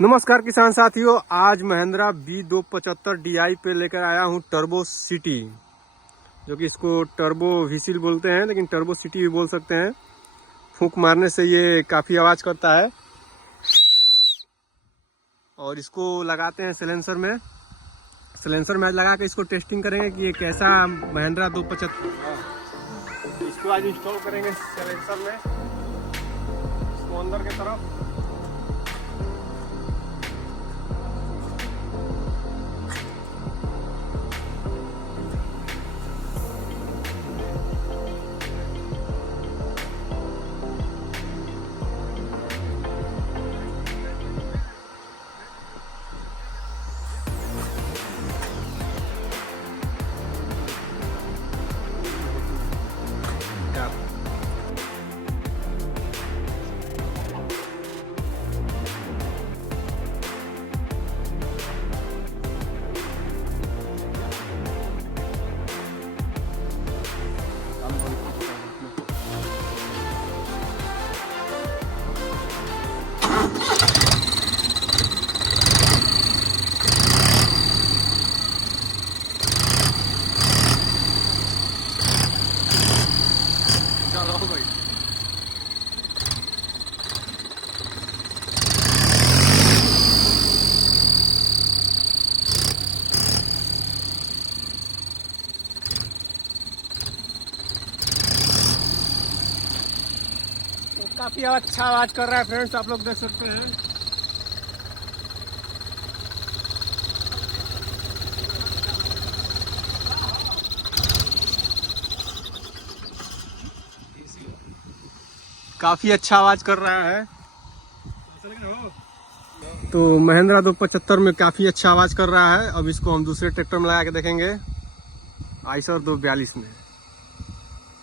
नमस्कार किसान साथियों, आज महिंद्रा B275 DI पे लेकर आया हूँ टर्बो सिटी, जो कि इसको टर्बो व्हीसिल बोलते हैं, लेकिन टर्बो सिटी भी बोल सकते हैं। फूंक मारने से ये काफ़ी आवाज़ करता है और इसको लगाते हैं सिलेंसर में। आज लगा के इसको टेस्टिंग करेंगे कि ये कैसा महिंद्रा 275। इसको आज इंस्टॉल करेंगे सिलेंसर में, इसको अंदर की तरफ। काफी अच्छा आवाज कर रहा है फ्रेंड्स, आप लोग देख सकते हैं। काफी अच्छा आवाज कर रहा है। तो महिंद्रा 275 में काफी अच्छा आवाज कर रहा है। अब इसको हम दूसरे ट्रैक्टर में लगा के देखेंगे, आइसर 242 में।